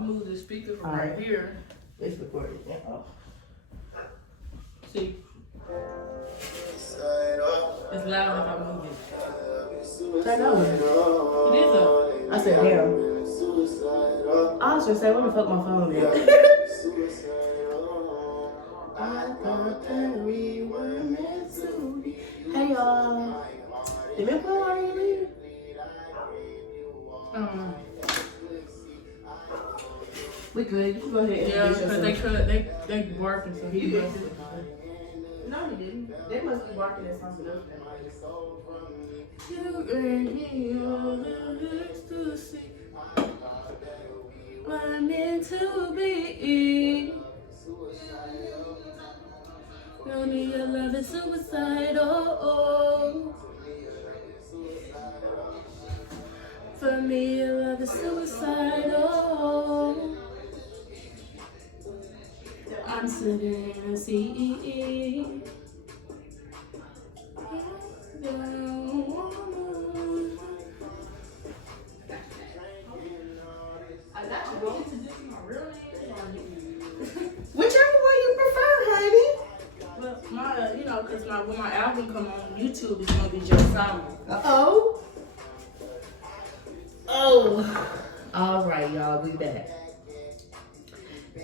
move the speaker from right here. It's recorded. Oh. See? It's loud if I move it. I know. It is up. I said, damn. I was just saying, where the fuck my phone is? I thought that we were meant to be. Hey, y'all. Did we play already? We good. You can go ahead and because they barking, so he must. No, he didn't. They must be barking at something else. You and me all the lyrics to sing. We're meant to be. Tell me your love is suicidal. For me, your love is suicidal. I'm sitting in a seat. Whichever one you prefer, honey. Well, because when my album come on YouTube, it's gonna be just Simon. Uh-oh. Oh. All right, y'all, we back.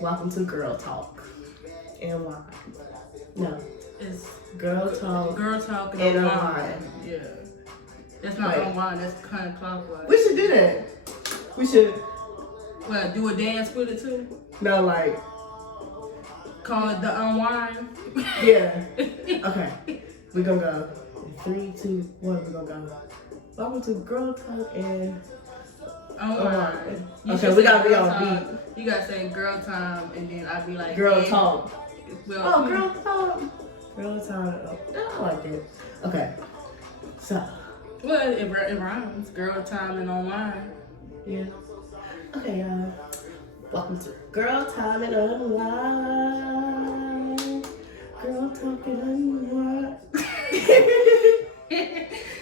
Welcome to Girl Talk. And why? No. It's Girl Talk. Girl Talk and Unwind. Yeah. That's not Unwind, that's kind of clockwise. We should do that. We should. Well, do a dance with it too? No, like. Call it the Unwind? Yeah. Okay. We're gonna go. 3, 2, 1, we're gonna go. Welcome to Girl Talk and Unwind. Okay, we gotta be on beat. You gotta say girl time, and then I'd be like, Girl Talk. Well, Girl Talk. Girl Talk. Oh, I like it. Okay. So. Well, it rhymes. Girl time and Unwind. Yeah. Okay, y'all. Welcome to Girl Time and Unwind. Girl Talk and Unwind.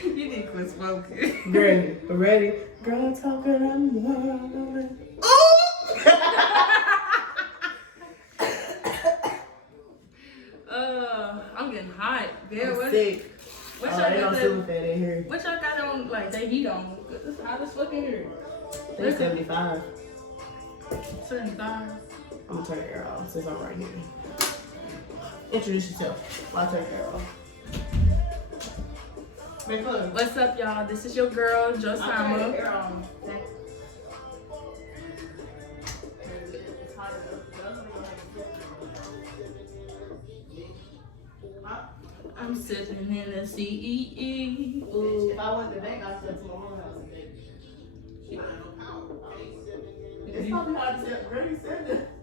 You need to quit smoking. Ready? Girl Talk and Unwind. Oh! I'm getting hot. Yeah, I'm sick. What They don't super fan in here. What y'all got on, like, they heat on? It's hot as fuck in here. They're 75. 75. I'm gonna turn the air off since I'm right here. Introduce yourself. I'll turn the air off. What's up, y'all? This is your girl, Josama. I'm sitting in a CEE. Ooh, if I went to bank, I'd send to my mom house. It's probably hard to say. Granny said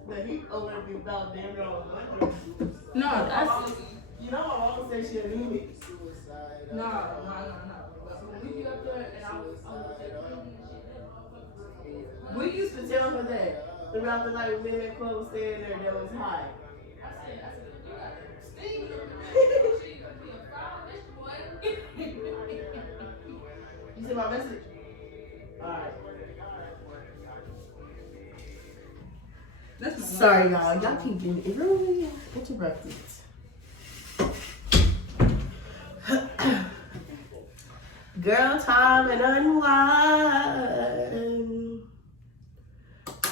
that he over there be about damn near all the No, that's. You know, my mom say she anemic. No. We get up there and I was We used to tell her that throughout the night when me and Chloe was staying there, that was high. You see my message? Alright. Sorry, y'all. Y'all keep getting really interrupted. Girl time and unwind.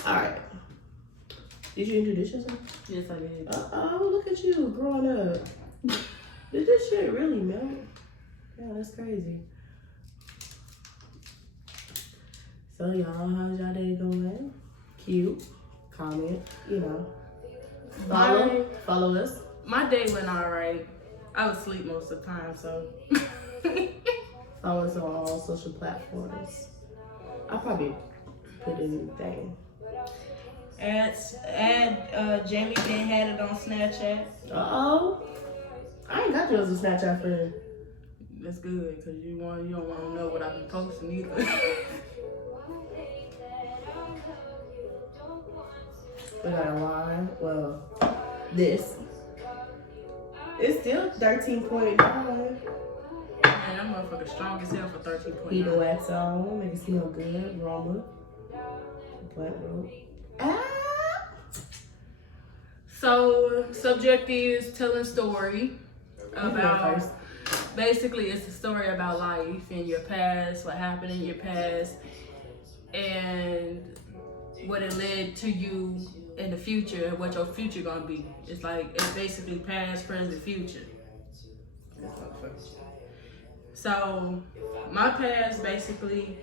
Alright. Did you introduce yourself? Yes, I did. Oh, look at you growing up. Did this shit really melt? Yeah, that's crazy. So y'all, how's y'all day going? Cute. Comment, Follow us. My day went alright. I was asleep most of the time, so. Follow us on all social platforms. I'll probably put in the thing. Add Jamie Ben had it on Snapchat. Uh-oh. I ain't got yours on Snapchat friend. That's good, because you don't want to know what I've been posting either. We got a line. Well, this. It's still 13.9. Man, that motherfucker strong as hell for 13.9. Heat the wax on, make it smell good, aroma. Plant root. Ow! So subject is telling story about, basically it's a story about life in your past, what happened in your past, and what it led to you in the future, and what your future gonna be. It's basically past, present, future. So my past basically,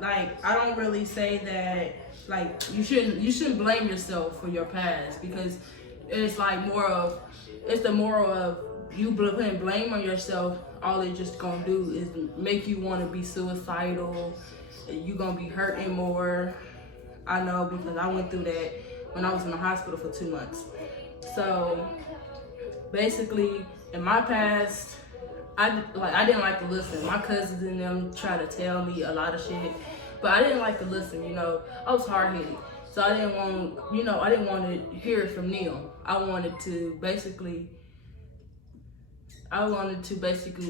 like, I don't really say that, like, you shouldn't blame yourself for your past, because it's like it's the moral of you putting blame on yourself. All it just gonna do is make you want to be suicidal. You gonna be hurting more. I know, because I went through that when I was in the hospital for 2 months. So basically, in my past, I didn't like to listen. My cousins and them try to tell me a lot of shit, but I didn't like to listen. I was hard headed, so I didn't want to hear it from them. I wanted to basically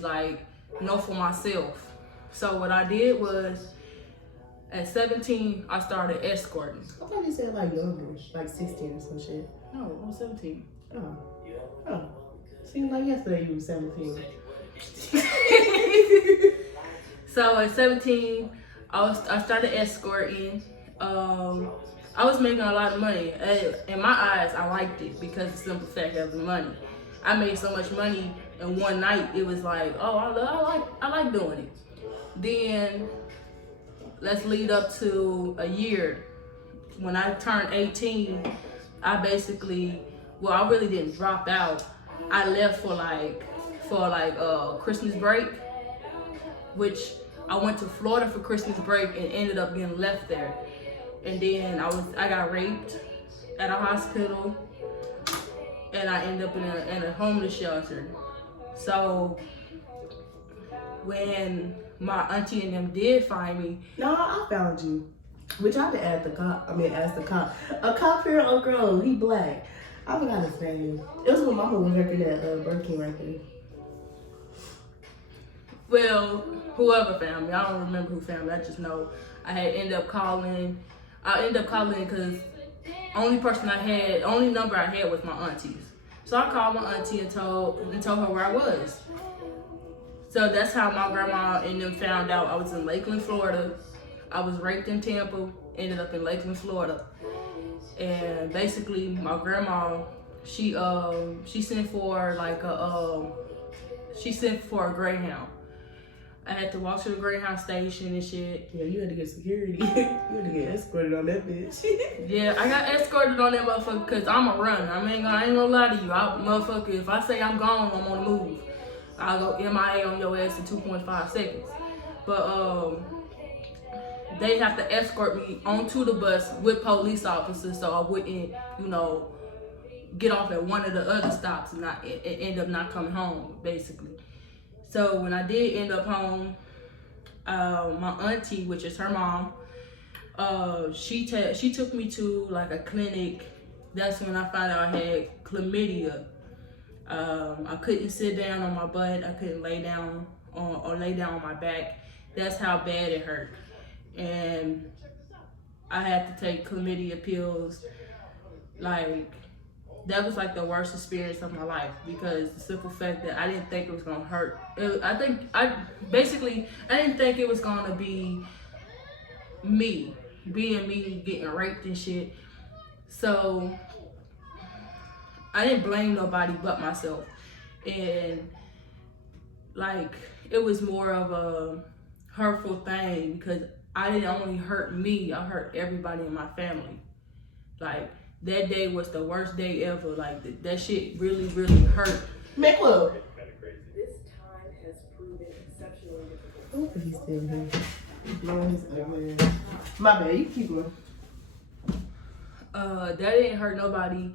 like know for myself. So what I did was, at 17, I started escorting. I thought you said like younger, like 16 or some shit. No, I was 17. Oh. Seems like yesterday you were 17. So at 17, I started escorting. I was making a lot of money. In my eyes, I liked it because of the simple fact of the money. I made so much money in one night. It was like, oh, I like doing it. Then let's lead up to a year. When I turned 18, I really didn't drop out. I left for Christmas break, which I went to Florida for Christmas break and ended up getting left there. And then I got raped at a hospital, and I ended up in a homeless shelter. So when my auntie and them did find me. No, I found you. Which I did ask the cop. A cop here in Oak Grove, he black. I forgot his name. It was when Mama was working at Burger King right there. Well, whoever found me, I don't remember who found me. I just know I ended up calling because only number I had was my auntie's. So I called my auntie and told her where I was. So that's how my grandma and them found out I was in Lakeland, Florida. I was raped in Tampa, ended up in Lakeland, Florida. And basically my grandma, she sent for a Greyhound. I had to walk to the Greyhound station and shit. Yeah, you had to get security. You had to get escorted on that bitch. Yeah, I got escorted on that motherfucker because I'm a runner. I ain't gonna lie to you. Motherfucker, if I say I'm gone, I'm on the move. I'll go MIA on your ass in 2.5 seconds. But they have to escort me onto the bus with police officers so I wouldn't, get off at one of the other stops and end up not coming home, basically. So when I did end up home, my auntie, which is her mom, she took me to like a clinic. That's when I found out I had chlamydia. I couldn't sit down on my butt. I couldn't lay down on my back. That's how bad it hurt. And I had to take chlamydia pills. Like, that was like the worst experience of my life, because the simple fact that I didn't think it was gonna hurt. I didn't think it was gonna be me getting raped and shit. So I didn't blame nobody but myself. And like, it was more of a hurtful thing because I didn't only hurt me, I hurt everybody in my family. Like, that day was the worst day ever. Like, that shit really, really hurt. Make love. This time has proven exceptionally difficult. I hope he's still here. He's blowing his man. My bad, you keep going. That didn't hurt nobody.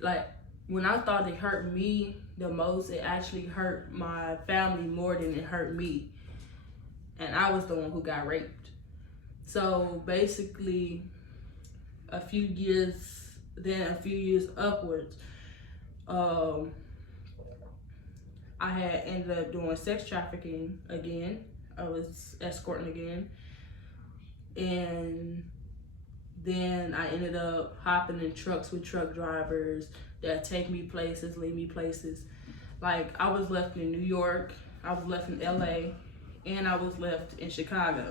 Like, when I thought it hurt me the most, it actually hurt my family more than it hurt me. And I was the one who got raped. So basically, a few years upwards, I had ended up doing sex trafficking again. I was escorting again. And Then I ended up hopping in trucks with truck drivers that take me places, leave me places. Like, I was left in New York, I was left in LA, and I was left in Chicago.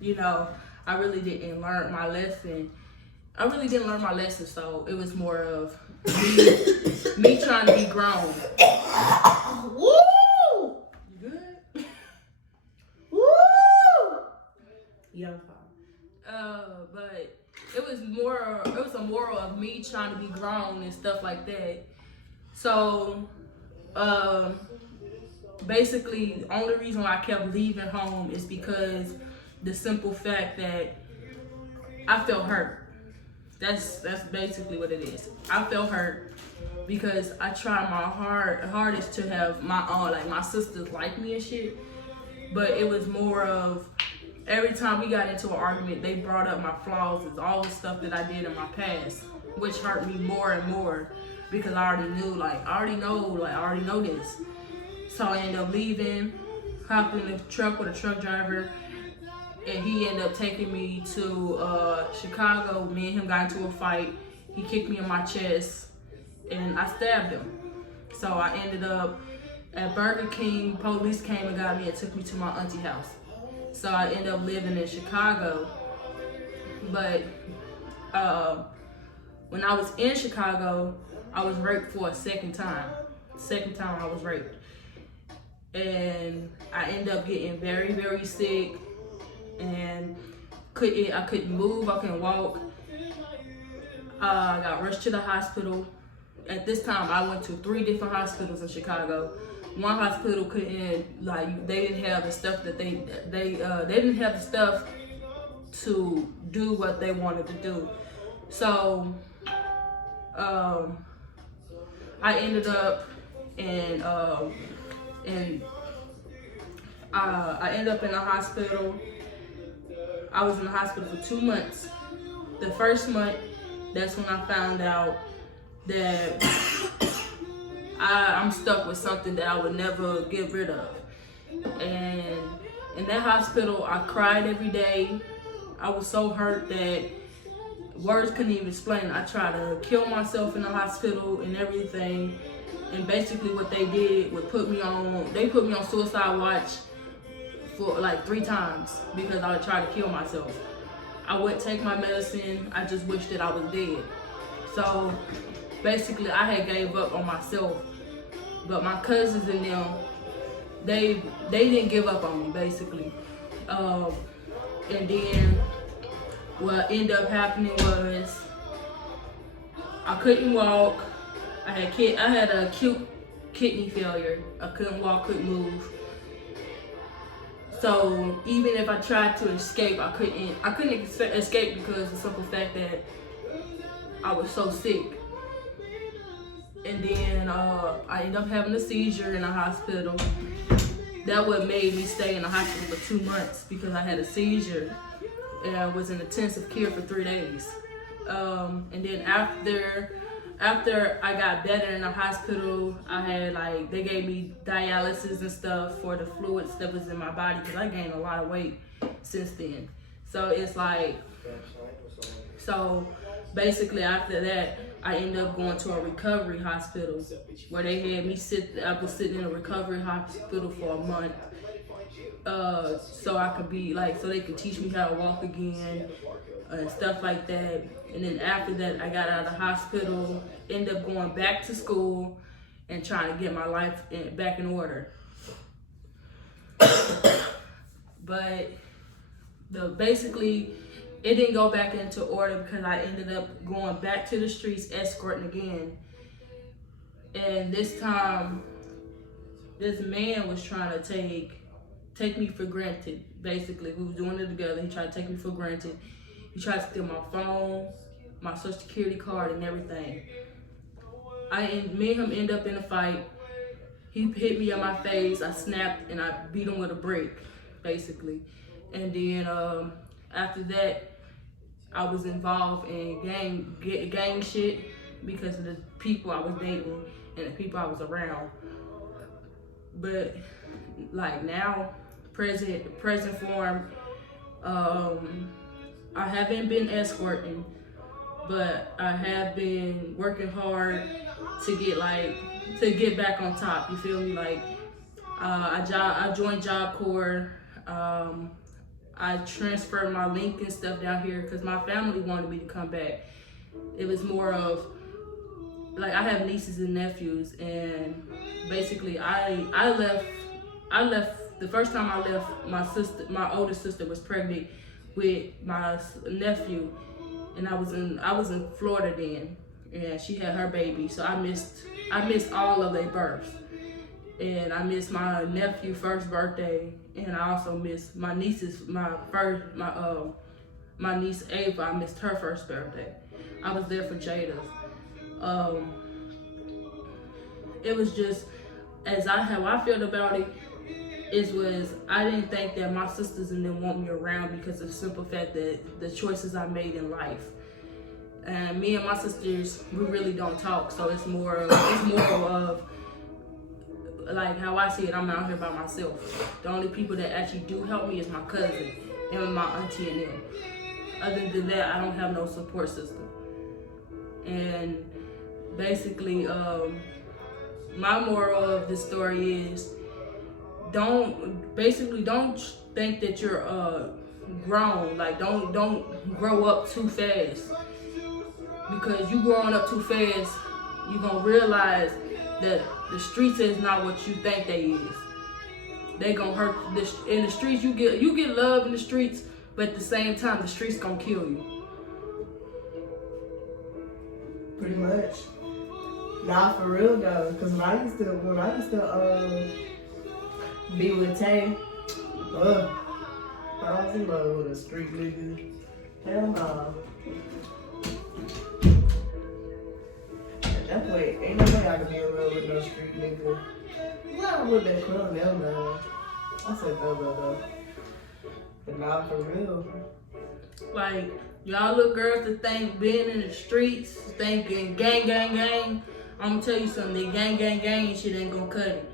You know, I really didn't learn my lesson. So it was more of me trying to be grown. Woo! You good? Woo! Yeah, I'm fine. But it was a moral of me trying to be grown and stuff like that. So, basically, the only reason why I kept leaving home is because the simple fact that I felt hurt. That's basically what it is. I felt hurt because I tried my hardest to have my own, like my sisters like me and shit. But it was more of every time we got into an argument, they brought up my flaws and all the stuff that I did in my past, which hurt me more and more because I already know this. So I ended up leaving, hopping in the truck with a truck driver, and he ended up taking me to Chicago. Me and him got into a fight. He kicked me in my chest, and I stabbed him. So I ended up at Burger King. Police came and got me and took me to my auntie house. So I ended up living in Chicago. But when I was in Chicago, I was raped for a second time. Second time I was raped. And I ended up getting very, very sick. And I couldn't move, I couldn't walk. I got rushed to the hospital. At this time, I went to 3 different hospitals in Chicago. One hospital couldn't, like, they didn't have the stuff that they didn't have the stuff to do what they wanted to do. So, I ended up I ended up in a hospital. I was in the hospital for 2 months. The first month, that's when I found out that I'm stuck with something that I would never get rid of. And in that hospital, I cried every day. I was so hurt that words couldn't even explain. I tried to kill myself in the hospital and everything. And basically what they did was put me on suicide watch for like 3 times because I would try to kill myself. I wouldn't take my medicine. I just wished that I was dead. So basically I had gave up on myself. But my cousins and them, they didn't give up on me basically. And then what ended up happening was I couldn't walk. I had a acute kidney failure. I couldn't walk, couldn't move. So even if I tried to escape, I couldn't escape because of the simple fact that I was so sick. And then I ended up having a seizure in the hospital. That what made me stay in the hospital for 2 months because I had a seizure and I was in intensive care for 3 days. And then after I got better in the hospital, I had they gave me dialysis and stuff for the fluids that was in my body because I gained a lot of weight since then. So it's so basically after that, I ended up going to a recovery hospital where they had me I was sitting in a recovery hospital for a month. So I could be so they could teach me how to walk again and stuff like that. And then after that, I got out of the hospital, ended up going back to school and trying to get my life back in order. But basically, it didn't go back into order because I ended up going back to the streets escorting again. And this time, this man was trying to take me for granted, basically. We was doing it together. He tried to take me for granted. He tried to steal my phone, my social security card, and everything. Me and him ended up in a fight. He hit me on my face. I snapped and I beat him with a brick, basically. And then after that, I was involved in gang shit because of the people I was dating and the people I was around. But now, present form, I haven't been escorting, but I have been working hard to get back on top. You feel me? Like I joined Job Corps. I transferred my link and stuff down here because my family wanted me to come back. It was more of like I have nieces and nephews, and basically I left the first time I left. My older sister was pregnant with my nephew, and I was in Florida then, and she had her baby. So I missed all of their births, and I missed my nephew's first birthday, and I also missed my niece's my niece Ava. I missed her first birthday. I was there for Jada's. It was just how I felt about it. I didn't think that my sisters and them want me around because of the simple fact that the choices I made in life. And me and my sisters, we really don't talk, so it's more of like how I see it. I'm out here by myself. The only people that actually do help me is my cousin and my auntie and them. Other than that, I don't have no support system. And basically, my moral of the story is don't think that you're grown. Like don't grow up too fast, because you growing up too fast, you're gonna realize that the streets is not what you think they is. They gonna hurt in the streets. You get love in the streets, but at the same time the streets gonna kill you. Pretty much. Nah, for real though, cause when I used to be with Tay, I was in love with a street nigga. Hell no. At that point, ain't no way I could be in love with no street nigga. Well, I would have club, hell no. I said no. But nah, for real. Like, y'all little girls that think being in the streets, thinking gang, I'm gonna tell you something, that gang shit ain't gonna cut it.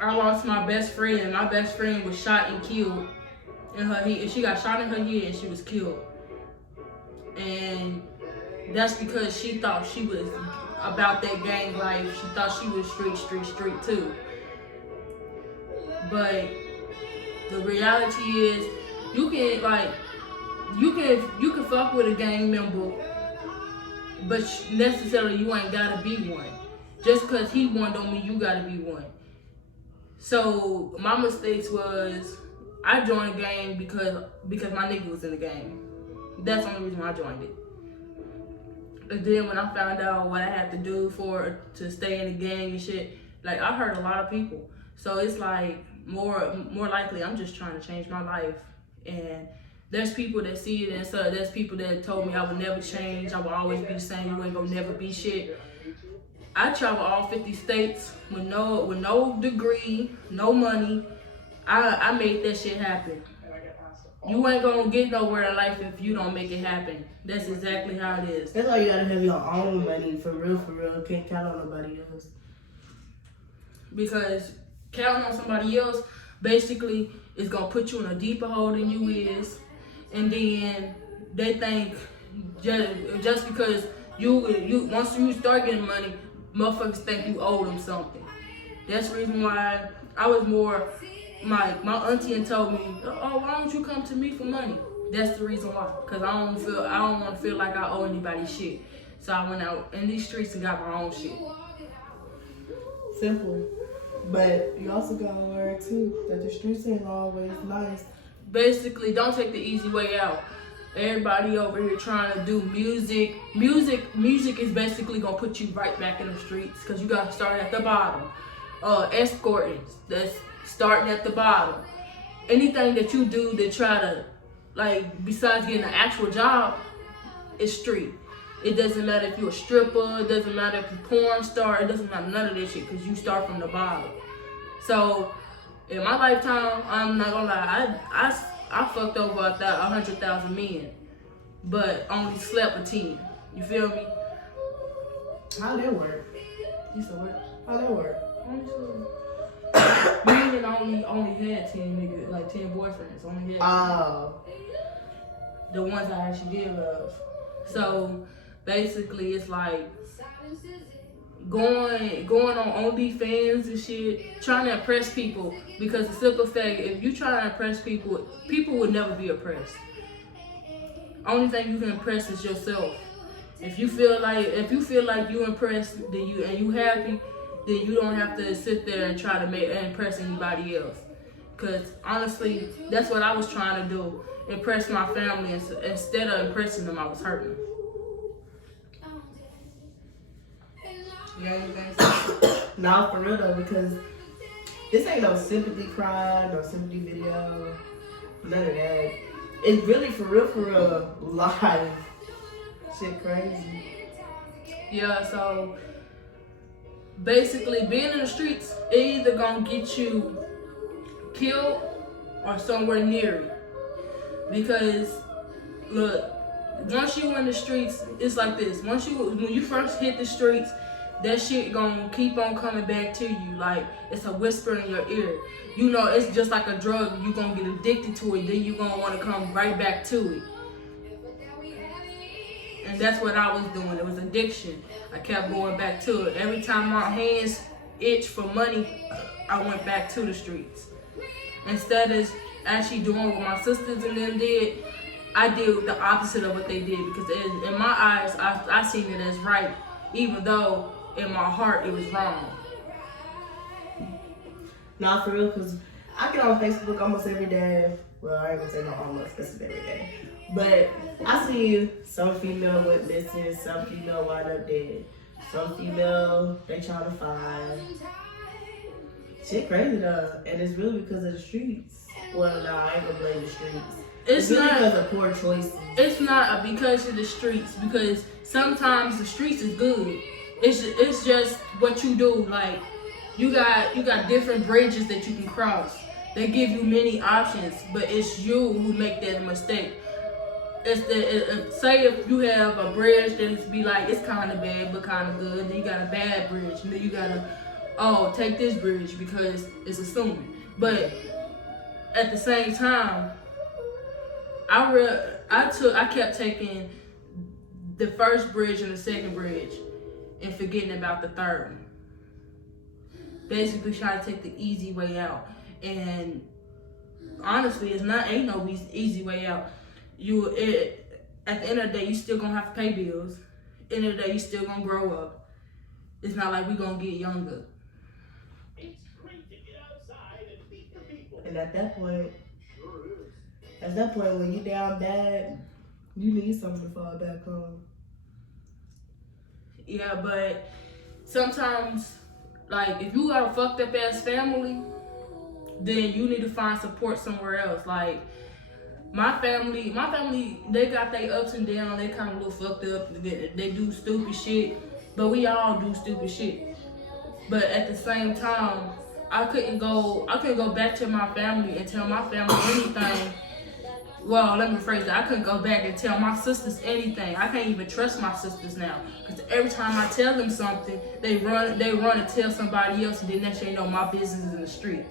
I lost my best friend. My best friend was shot and killed in her head. She got shot in her head and she was killed. And that's because she thought she was about that gang life. She thought she was street too. But the reality is, you can fuck with a gang member, but necessarily you ain't gotta be one. Just cause he one don't mean you gotta be one. So my mistakes was I joined a gang because my nigga was in the gang. That's the only reason why I joined it. And then when I found out what I had to do to stay in the gang and shit, like I hurt a lot of people. So it's like more likely I'm just trying to change my life. And there's people that see it, and so there's people that told me I would never change, I would always be the same, you ain't gonna never be shit. I travel all 50 states with no degree, no money. I made that shit happen. You ain't gonna get nowhere in life if you don't make it happen. That's exactly how it is. That's why you gotta have your own money, for real. Can't count on nobody else. Because counting on somebody else basically is gonna put you in a deeper hole than you is. And then they think just because you once you start getting money, motherfuckers think you owe them something. That's the reason why I was more, my auntie and told me, oh, why don't you come to me for money? That's the reason why. Cause I don't want to feel like I owe anybody shit. So I went out in these streets and got my own shit. Simple. But you also gotta learn too that the streets ain't always nice. Basically, don't take the easy way out. Everybody over here trying to do music. Music is basically gonna put you right back in the streets because you gotta start at the bottom. Escorting, that's starting at the bottom. Anything that you do to try to, like, besides getting an actual job, is street. It doesn't matter if you're a stripper, it doesn't matter if you're a porn star, it doesn't matter none of that shit because you start from the bottom. So, in my lifetime, I'm not gonna lie, I fucked over 100,000 men, but only slept with 10. You feel me? How that work? You said what? How that work? Meaning I only had 10 niggas, like 10 boyfriends. Only had 10. The ones I actually did love. So basically, it's like going on OnlyFans and shit, trying to impress people. Because the simple fact, if you try to impress people, people will never be impressed. Only thing you can impress is yourself. If you feel like you impressed, then you happy, then you don't have to sit there and try to impress anybody else. Cause honestly, that's what I was trying to do, impress my family. Instead of impressing them, I was hurting them. You got anything to say? Nah, for real though, because this ain't no sympathy cry, no sympathy video, none of that. It's really for real live. Shit crazy. Yeah, so basically being in the streets, it either gonna get you killed or somewhere near it. Because look, once you in the streets, it's like this. When you first hit the streets, that shit gonna keep on coming back to you. Like it's a whisper in your ear. You know, it's just like a drug. You gonna get addicted to it, then you gonna want to come right back to it. And that's what I was doing. It was addiction. I kept going back to it. Every time my hands itched for money, I went back to the streets. Instead of actually doing what my sisters and them did, I did the opposite of what they did. Because in my eyes, I seen it as right, even though in my heart it was wrong. Nah, for real, because I get on Facebook almost every day. Well, I ain't gonna say no almost, this is every day. But I see some female went missing, some female wind up dead. Some female, they trying to find. Shit crazy though. And it's really because of the streets. Well, nah, I ain't gonna blame the streets. It's really not because of poor choices. It's not because of the streets, because sometimes the streets is good. It's just what you do. Like you got different bridges that you can cross. They give you many options, but it's you who make that mistake. Say if you have a bridge that's be like it's kind of bad but kind of good, then you got a bad bridge, and then you gotta take this bridge because it's assuming. But at the same time, I kept taking the first bridge and the second bridge and forgetting about the third one. Basically trying to take the easy way out. And honestly, ain't no easy way out. At the end of the day, you still gonna have to pay bills. At the end of the day, you still gonna grow up. It's not like we gonna get younger. It's great to get outside and meet the people. And at that point, when you down bad, you need something to fall back on. Yeah, but sometimes, like, if you got a fucked up ass family, then you need to find support somewhere else. Like, my family, they got their ups and downs. They kind of a little fucked up. They do stupid shit, but we all do stupid shit. But at the same time, I couldn't go back to my family and tell my family anything. Well, let me rephrase that. I couldn't go back and tell my sisters anything. I can't even trust my sisters now, because every time I tell them something, they run and tell somebody else, and then next thing you know, my business is in the streets.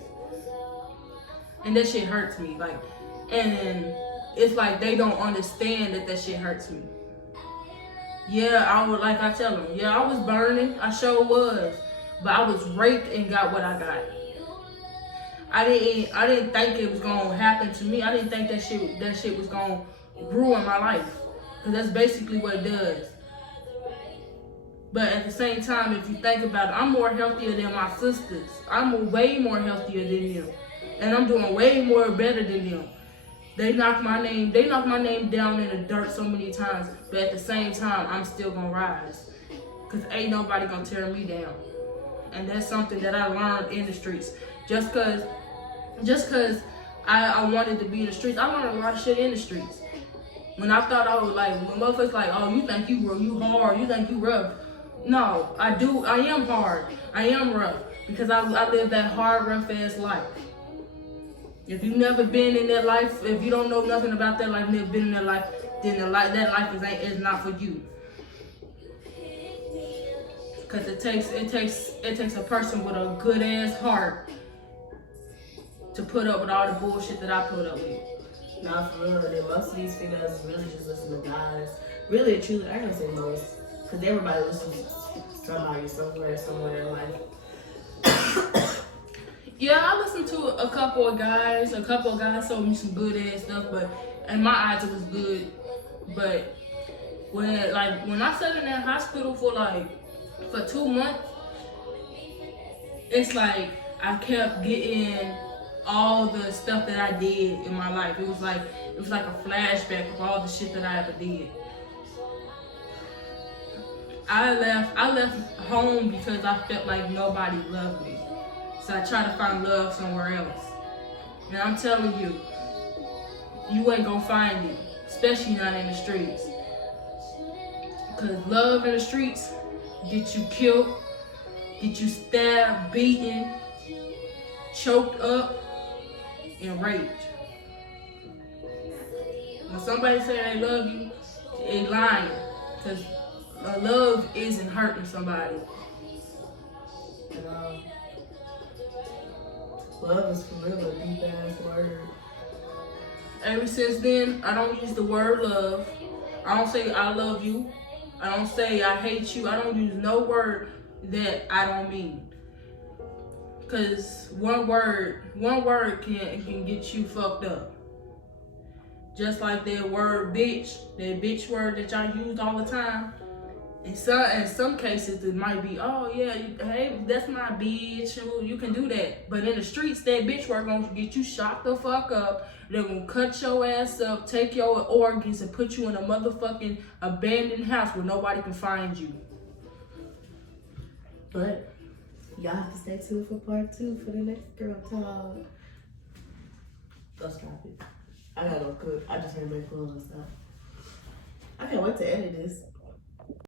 And that shit hurts me. Like, and it's like they don't understand that shit hurts me. Yeah, I tell them, yeah, I was burning. I sure was. But I was raped and got what I got. I didn't think it was gonna happen to me. I didn't think that shit was gonna ruin my life. Cause that's basically what it does. But at the same time, if you think about it, I'm more healthier than my sisters. I'm way more healthier than them. And I'm doing way more better than them. They knocked my name down in the dirt so many times, but at the same time, I'm still gonna rise. Cause ain't nobody gonna tear me down. And that's something that I learned in the streets. Just cause I wanted to be in the streets, I learned a lot of shit in the streets. When I thought I was like, when motherfuckers like, oh, you think you hard, you think you rough. No, I am hard, I am rough. Because I live that hard, rough ass life. If you've never been in that life, if you don't know nothing about that life, never been in that life, then that life is not for you. Cause it takes a person with a good ass heart to put up with all the bullshit that I put up with. Nah, for real. And then most of these females really just listen to guys. Really, truly, I can say most. Because everybody listens to somebody somewhere in life. Yeah, I listened to a couple of guys. A couple of guys told me some good ass stuff, but in my eyes it was good. But when I sat in that hospital for 2 months, it's like I kept getting all the stuff that I did in my life. It was like a flashback of all the shit that I ever did. I left home because I felt like nobody loved me. So I tried to find love somewhere else. And I'm telling you, you ain't gonna find it, especially not in the streets. Because love in the streets get you killed, get you stabbed, beaten, choked up, and raped. When somebody say they love you, they lying. Because love isn't hurting somebody. Love is for real a deep ass word. Ever since then, I don't use the word love. I don't say I love you. I don't say I hate you. I don't use no word that I don't mean. Cause one word can get you fucked up. Just like that word bitch, that bitch word that y'all use all the time. In some cases, it might be, oh yeah, hey, that's my bitch. You can do that. But in the streets, that bitch word gonna get you shot the fuck up. They're gonna cut your ass up, take your organs, and put you in a motherfucking abandoned house where nobody can find you. But y'all have to stay tuned for part 2 for the next girl talk. Go stop it. I gotta go cook. I just had to make food and stuff. I can't wait to edit this.